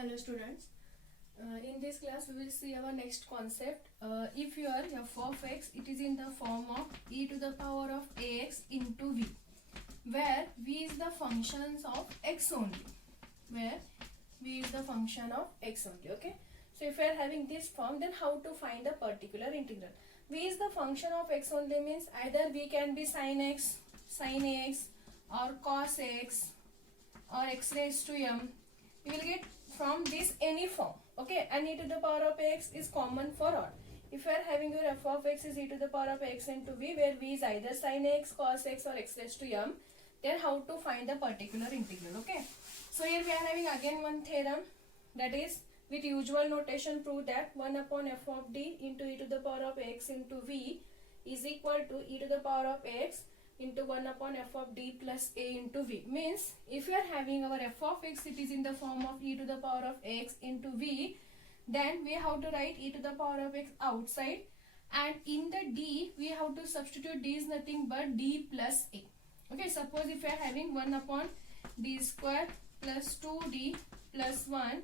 Hello students. In this class we will see our next concept. If your f of x it is in the form of e to the power of ax into v, where v is the functions of x only. Where v is the function of x only. Okay. So if we are having this form, then how to find the particular integral? V is the function of x only means either v can be sin x, sin ax, or cos x, or x raised to m. You will get from this any form, okay, and e to the power of x is common for all. If you are having your f of x is e to the power of x into v, where v is either sin x, cos x, or x raised to m, then how to find the particular integral? Okay, so here we are having again one theorem, that is with usual notation prove that 1 upon f of d into e to the power of x into v is equal to e to the power of x into 1 upon f of d plus a into v. Means if we are having our f of x, it is in the form of e to the power of x into v, then we have to write e to the power of x outside, and in the d we have to substitute d is nothing but d plus a. Okay, suppose if we are having 1 upon d square plus 2d plus 1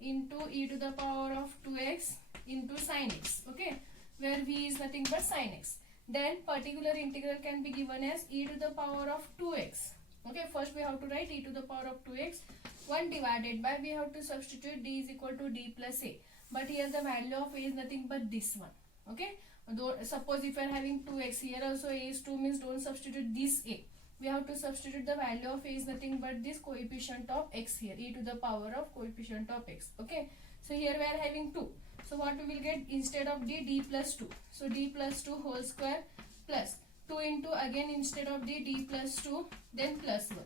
into e to the power of 2x into sin x, okay, where v is nothing but sin x. Then particular integral can be given as e to the power of 2x. Okay, first we have to write e to the power of 2x, 1 divided by, we have to substitute d is equal to d plus a. But here the value of a is nothing but this one. Okay, though, suppose if we are having 2x, here also a is 2 means don't substitute this a. We have to substitute the value of a is nothing but this coefficient of x here, e to the power of coefficient of x. Okay, so here we are having 2. So what we will get instead of d plus 2. So d plus 2 whole square plus 2 into again instead of d plus 2, then plus 1.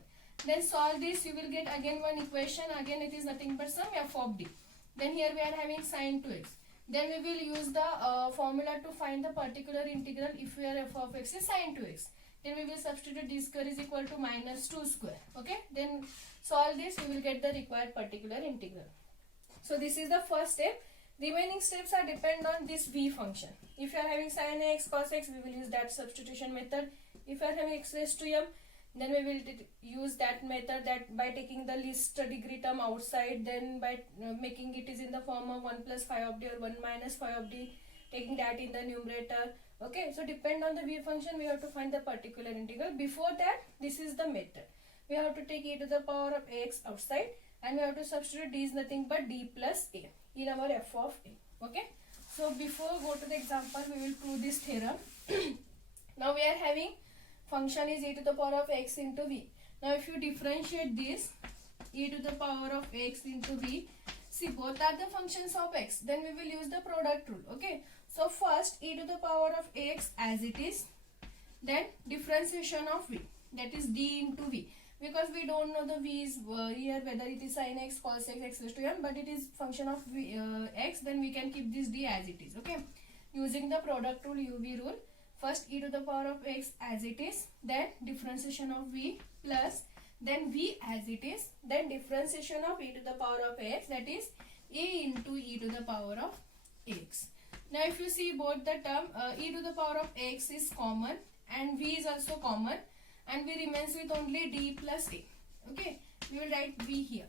Then solve this, you will get again one equation, again it is nothing but some f of d. Then here we are having sin 2x. Then we will use the formula to find the particular integral if we are f of x is sin 2x. Then we will substitute d square is equal to minus 2 square. Okay, then solve this, you will get the required particular integral. So this is the first step. Remaining steps are depend on this v function. If you are having sin x, cos x, we will use that substitution method. If you are having x raised to m, then we will use that method, that by taking the least degree term outside, then by making it is in the form of 1 plus phi of d or 1 minus phi of d, taking that in the numerator. Okay, so depend on the v function, we have to find the particular integral. Before that, this is the method. We have to take e to the power of ax outside, and we have to substitute d is nothing but d plus a in our f of a. Okay, so before go to the example, we will prove this theorem. Now we are having function is e to the power of x into v. Now if you differentiate this e to the power of x into v, see both are the functions of x, then we will use the product rule. Okay, so first e to the power of x as it is, then differentiation of v, that is d into v. Because we don't know the v is here whether it is sin x, cos x, x raised to m, but it is function of v, x, then we can keep this d as it is. Okay, using the product rule, uv rule, first e to the power of x as it is, then differentiation of v plus, then v as it is, then differentiation of e to the power of x, that is a into e to the power of x. Now if you see both the term, e to the power of x is common and v is also common, and we remains with only d plus a. Okay, we will write v here.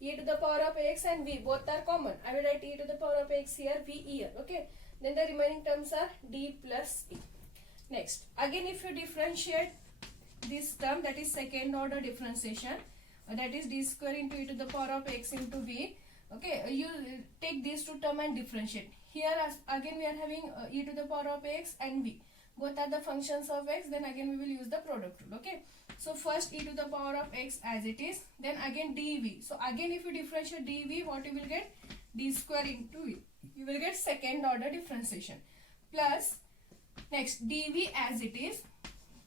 E to the power of x and v both are common. I will write e to the power of x here, v here. Okay, then the remaining terms are d plus a. Next, again if you differentiate this term, that is second order differentiation, that is d square into e to the power of x into v. Okay, you take these two terms and differentiate. Here again we are having e to the power of x and v. Both are the functions of x, then again we will use the product rule. Okay, so first e to the power of x as it is, then again dv. So again if you differentiate dv, what you will get? D square into v. You will get second order differentiation. Plus next dv as it is,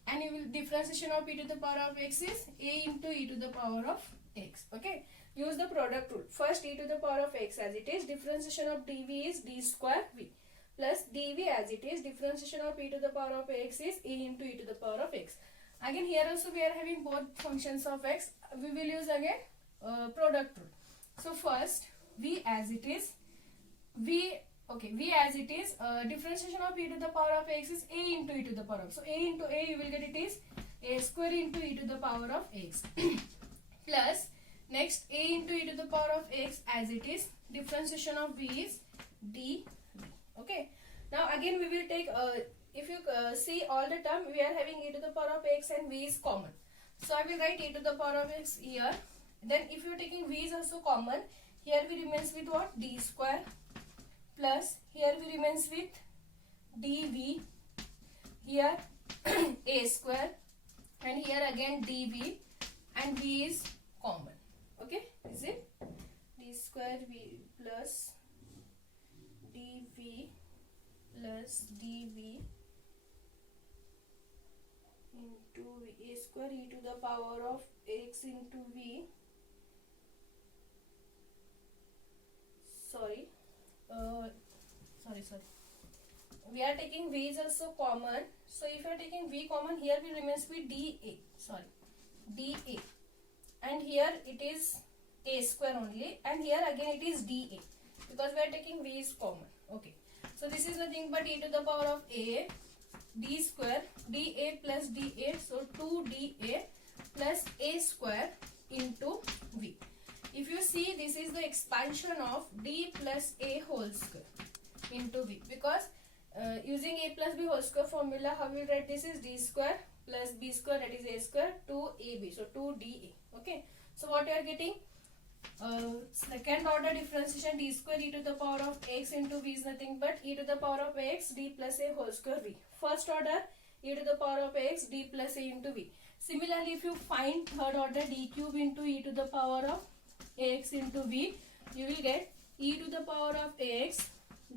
and you will differentiation of e to the power of x is a into e to the power of x. Okay, use the product rule. First e to the power of x as it is, differentiation of dv is d square v, plus dv as it is, differentiation of e to the power of x is a into e to the power of x. Again here also we are having both functions of x, we will use again product rule. So first v as it is, v as it is, differentiation of e to the power of x is a into e to the power of, so a into a you will get it is a square into e to the power of x plus Next, a into e to the power of x as it is. Differentiation of v is dv. Okay. Now again we will take, if you see all the term, we are having e to the power of x and v is common. So I will write e to the power of x here. Then if you are taking v is also common, here we remains with what? D square, plus here we remains with dv, here a square, and here again dv, and v is common. Okay, is it? D square v plus dv plus dv into v, a square e to the power of x into v. Sorry. We are taking v is also common. So if you are taking v common, here we remains with dA. dA. And here it is a square only. And here again it is dA. Because we are taking v is common. Okay. So this is nothing but e to the power of a, d square, dA plus dA. So 2dA plus a square into v. If you see, this is the expansion of d plus a whole square into v. Because using a plus b whole square formula, how we write this is d square plus b square, that is a square, 2ab. So 2dA. Okay. So what you are getting? Second order differentiation, d square e to the power of x into v is nothing but e to the power of x d plus a whole square v. First order, e to the power of x d plus a into v. Similarly, if you find third order, d cube into e to the power of x into v, you will get e to the power of x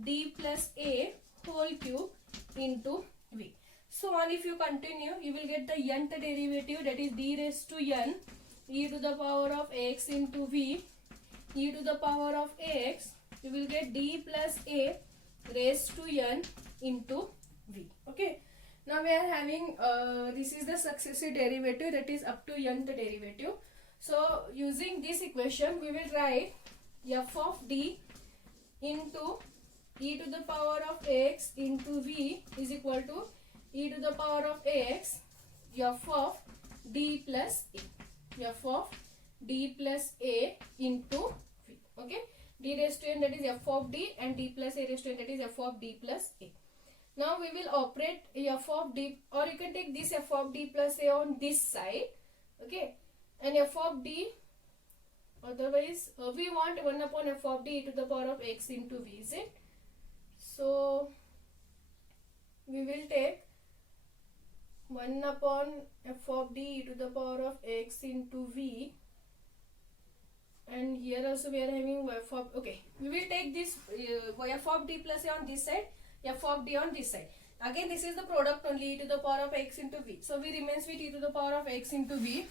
d plus a whole cube into v. So on, if you continue, you will get the nth derivative, that is d raised to n e to the power of x into v, e to the power of x, you will get d plus a raised to n into v. Okay. Now we are having, this is the successive derivative, that is up to nth derivative. So using this equation, we will write f of d into e to the power of x into v is equal to e to the power of x f of d plus a. F of d plus a into v. Okay. D raised to n, that is f of d, and d plus a raised to n, that is f of d plus a. Now we will operate f of d, or you can take this f of d plus a on this side. Okay. And f of d, otherwise we want 1 upon f of d e to the power of x into v, is it? So we will take 1 upon f of d e to the power of x into v, and here also we are having f of, okay, we will take this f of d plus a on this side, f of d on this side. Again this is the product only, e to the power of x into v. So we remains with e to the power of x into v.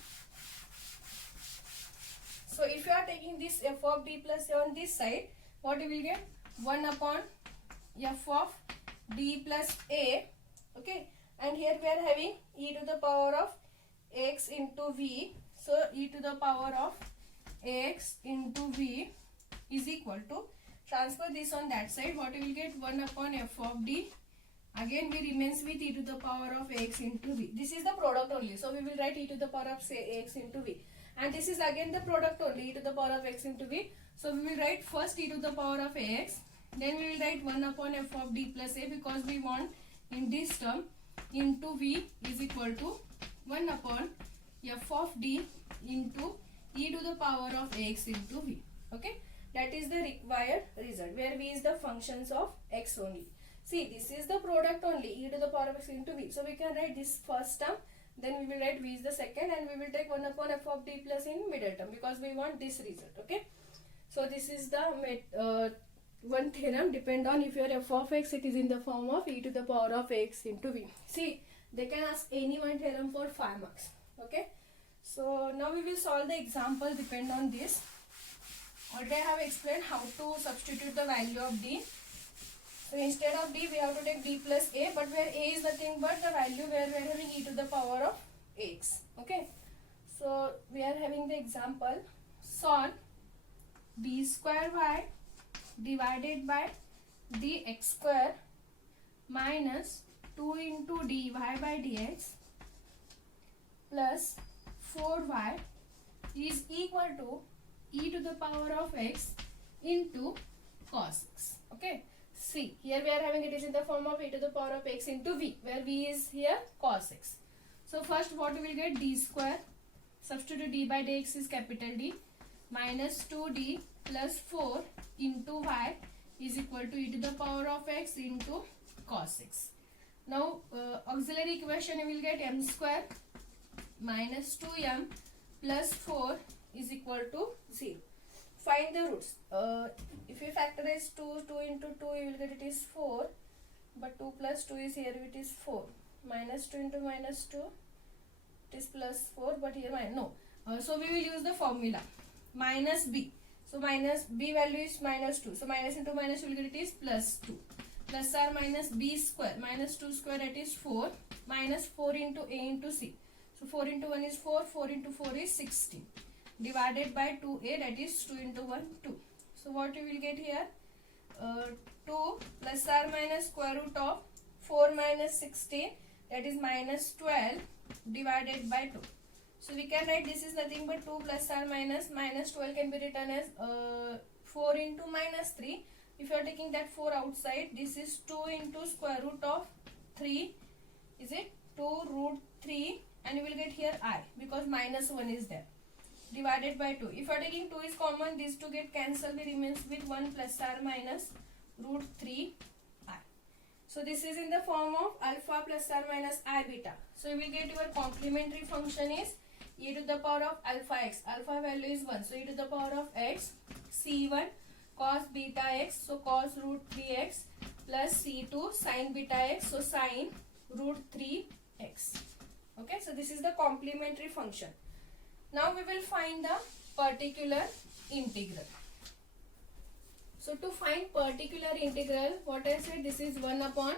So if you are taking this f of d plus a on this side, what you will get? 1 upon f of d plus a. Okay. And here we are having e to the power of x into v. So e to the power of x into v is equal to, transfer this on that side, what you will get? 1 upon f of d. Again we remains with e to the power of x into v. This is the product only. So we will write e to the power of, say, x into v. And this is again the product only, e to the power of x into v. So we will write first e to the power of x. Then we will write 1 upon f of d plus a, because we want in this term into v is equal to 1 upon f of d into e to the power of x into v. Okay. That is the required result, where v is the functions of x only. See, this is the product only, e to the power of x into v. So we can write this first term, then we will write v is the second, and we will take 1 upon f of d plus in middle term, because we want this result. Okay. So this is the one theorem. Depend on if your f of x, it is in the form of e to the power of x into v. See, they can ask any one theorem for 5 marks. Okay. So now we will solve the example depend on this. Already I have explained how to substitute the value of d. So instead of d, we have to take d plus a, but where a is nothing but the value where we are having e to the power of x. Okay. So we are having the example, solve d square y divided by dx square minus 2 into dy by dx plus 4y is equal to e to the power of x into cos x. Okay. See, here we are having it is in the form of e to the power of x into v, where v is here cos x. So first what we will get, d square, substitute d by dx is capital D, minus 2d plus 4 into y is equal to e to the power of x into cos x. Now auxiliary equation we will get m square minus 2m plus 4 is equal to 0. Find the roots. If you factorize 2 into 2, you will get it is 4, but 2 plus 2 is here, it is 4. Minus 2 into minus 2, it is plus 4, but here no. So we will use the formula minus b. So minus b value is minus 2. So minus into minus, you will get it is plus 2. Plus or minus b square, minus 2 square, that is 4, minus 4 into a into c. So 4 into 1 is 4, 4 into 4 is 16. Divided by 2a, that is 2 into 1, 2. So what you will get here? 2 plus or minus square root of 4 minus 16, that is minus 12 divided by 2. So we can write this is nothing but 2 plus or minus 12 can be written as 4 into minus 3. If you are taking that 4 outside, this is 2 into square root of 3. Is it 2 root 3, and you will get here I, because minus 1 is there. Divided by 2. If you are taking 2 is common, these two get cancelled, we remains with 1 plus or minus root 3 I. So this is in the form of alpha plus or minus I beta. So you will get your complementary function is e to the power of alpha x. Alpha value is 1. So e to the power of x, c1 cos beta x, so cos root 3x, plus c2 sin beta x, so sin root 3x. Okay, so this is the complementary function. Now we will find the particular integral. So to find particular integral, what I said, this is 1 upon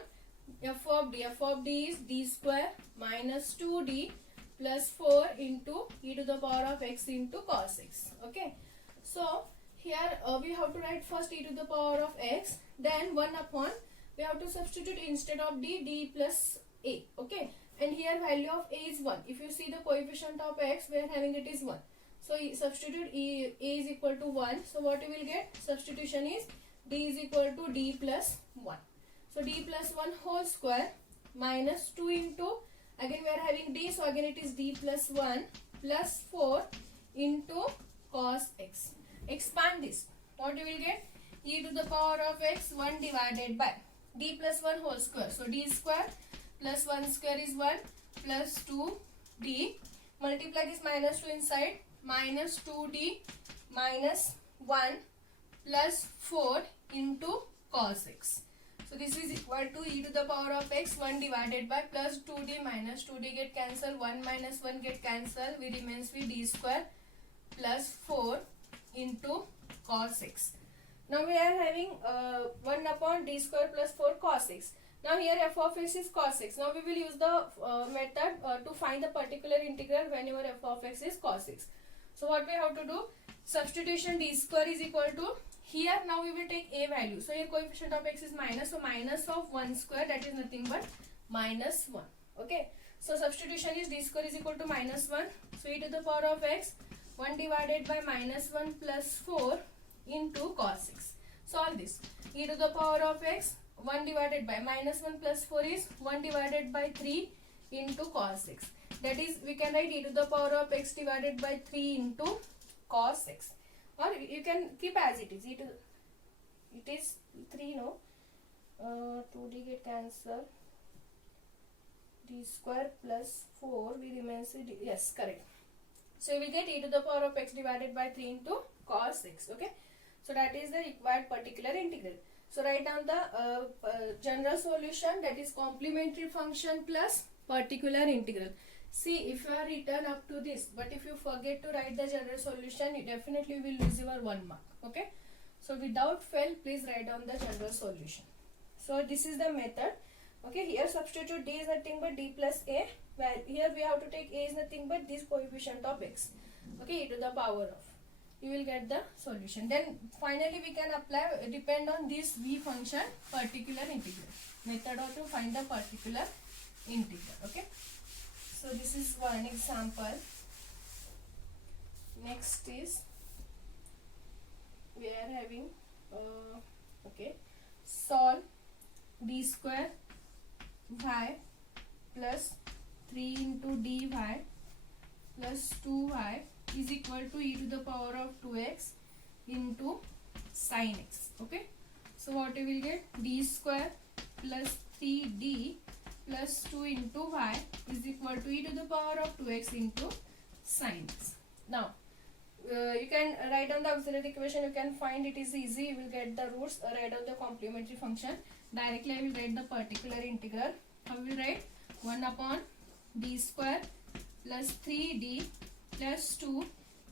f of d. F of d is d square minus 2d plus 4 into e to the power of x into cos x. Okay. So here we have to write first e to the power of x, then 1 upon, we have to substitute instead of d plus a. Okay. And here value of a is 1. If you see the coefficient of x, we are having it is 1. So substitute a is equal to 1. So what you will get? Substitution is d is equal to d plus 1. So d plus 1 whole square minus 2 into, again we are having d, so again it is d plus 1 plus 4 into cos x. Expand this. What you will get? E to the power of x 1 divided by d plus 1 whole square. So d square plus 1 square is 1 plus 2d. Multiply this minus 2 inside. Minus 2d minus 1 plus 4 into cos x. So this is equal to e to the power of x 1 divided by plus 2d minus 2d get cancelled. 1 minus 1 get cancelled. We remains with d square plus 4 into cos x. Now we are having 1 upon d square plus 4 cos x. Now here f of x is cos x. Now we will use the method to find the particular integral whenever f of x is cos x. So what we have to do? Substitution d square is equal to, here now we will take a value. So here coefficient of x is minus. So minus of 1 square, that is nothing but minus 1. Okay. So substitution is d square is equal to minus 1. So e to the power of x 1 divided by minus 1 plus 4 into cos x. Solve this. E to the power of x 1 divided by minus 1 plus 4 is 1 divided by 3 into cos x. That is, we can write e to the power of x divided by 3 into cos x. Or you can keep as it is. It is 3, no? 2d get cancelled. D square plus 4, we remains with d. Yes, correct. So we will get e to the power of x divided by 3 into cos x. Okay. So that is the required particular integral. So write down the general solution, that is complementary function plus particular integral. See, if you are written up to this, but if you forget to write the general solution, you definitely will lose your 1 mark. Okay. So without fail, please write down the general solution. So this is the method. Okay. Here substitute d is nothing but d plus a. Well, here we have to take a is nothing but this coefficient of x. Okay. E to the power of. You will get the solution. Then finally we can apply, depend on this v function, particular integral. Method or to find the particular integral. Okay. So this is one example. Next is we are having okay, solve d square y plus 3 into dy plus 2y is equal to e to the power of 2x into sin x. Okay, so what we will get, d square plus 3d plus 2 into y is equal to e to the power of 2x into sin x. Now you can write down the auxiliary equation, you can find it is easy, you will get the roots, write down the complementary function. Directly I will write the particular integral. How will write? 1 upon d square plus 3d plus 2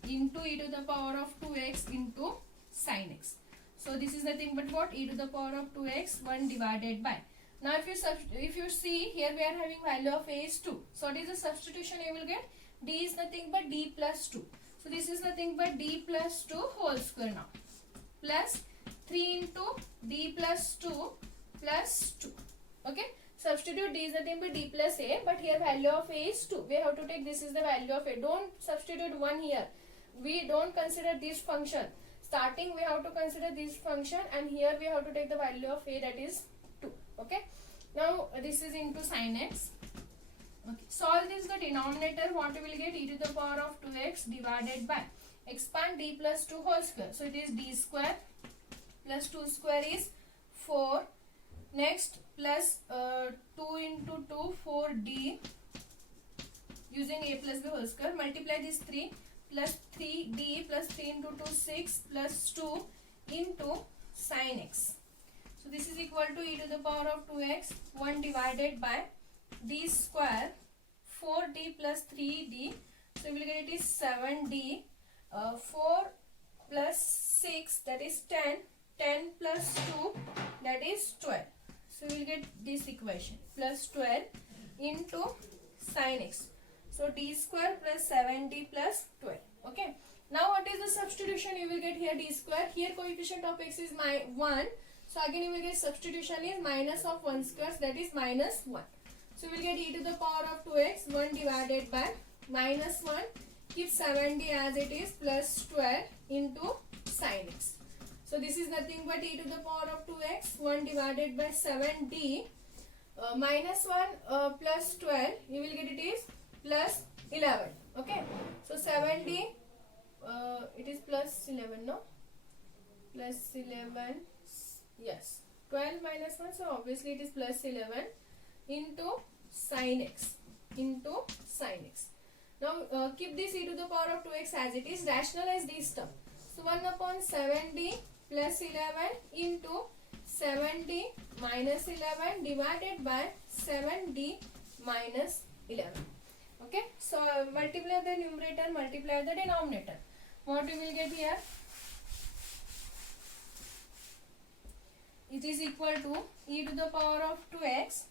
into e to the power of 2x into sin x. So this is nothing but what? E to the power of 2x 1 divided by. Now if you see here, we are having value of a is 2. So what is the substitution you will get? D is nothing but d plus 2. So this is nothing but d plus 2 whole square now. Plus 3 into d plus 2 plus 2. Okay. Substitute d is nothing but d plus a, but here value of a is 2. We have to take this is the value of a. Don't substitute 1 here. We don't consider this function. Starting we have to consider this function, and here we have to take the value of a, that is 2. Okay. Now this is into sin x. Okay. Solve this, the denominator, what we will get? E to the power of 2x divided by, expand d plus 2 whole square. So it is d square plus 2 square is 4. Next plus 2 into 2 4d using a plus b whole square. Multiply this 3 plus 3d plus 3 into 2 6 plus 2 into sin x. So this is equal to e to the power of 2x 1 divided by d square 4d plus 3d. So we will get it is 7d, 4 plus 6 that is 10, 10 plus 2 that is 12. So we will get this equation plus 12 into sin x. So d square plus 7d plus 12. Okay. Now what is the substitution you will get here? D square. Here coefficient of x is 1. So again you will get substitution is minus of 1 square, that is minus 1. So we will get e to the power of 2x 1 divided by minus 1. Keep 7d as it is plus 12 into sin x. So this is nothing but e to the power of 2x 1 divided by 7d minus 1 plus 12. You will get it is plus 11. Okay. So 7d it is plus 11, no? Plus 11. Yes. 12 minus 1. So obviously it is plus 11 into sin x. Into sin x. Now keep this e to the power of 2x as it is. Rationalize this term. So 1 upon 7d plus 11 into 7d minus 11 divided by 7d minus 11. Okay. So multiply the numerator, multiply the denominator. What we will get here? It is equal to e to the power of 2x.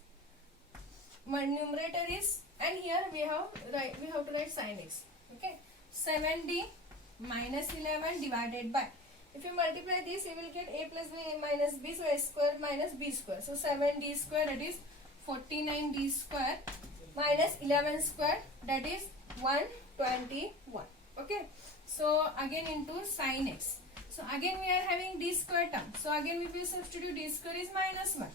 My numerator is, and here we have to write sin x. Okay. 7d minus 11 divided by. If you multiply this, you will get a plus b minus b, so a square minus b square. So 7d square, that is 49d square minus 11 square, that is 121. Okay. So again into sin x. So again we are having d square term. So again we will substitute d square is minus 1.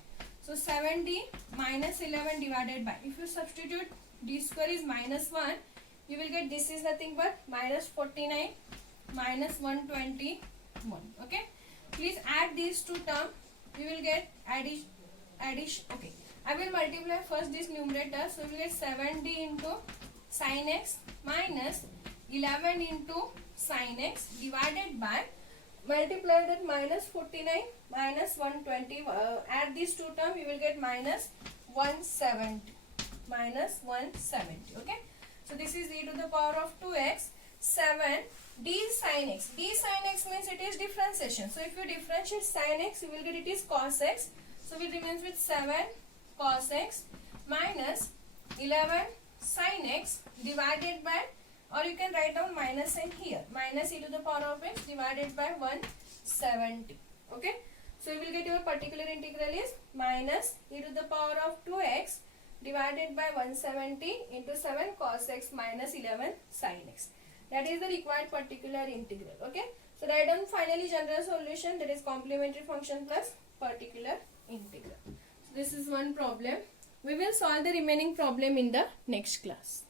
So 7d minus 11 divided by. If you substitute d square is minus 1, you will get this is nothing but minus 49 minus 121. Okay. Please add these two terms. You will get addition. Okay. I will multiply first this numerator. So we will get 7d into sin x minus 11 into sin x divided by, multiply that minus 49 minus 120. Add these two terms, you will get minus 170. Minus 170. Okay. So this is e to the power of 2x 7 d sin x. D sin x means it is differentiation. So if you differentiate sin x, you will get it is cos x. So it remains with 7 cos x minus 11 sin x divided by, or you can write down minus sign here, minus e to the power of x divided by 170. Okay. So you will get your particular integral is minus e to the power of 2x divided by 170 into 7 cos x minus 11 sin x. That is the required particular integral. Okay. So So write down finally general solution, that is complementary function plus particular integral. So this is one problem. We will solve the remaining problem in the next class.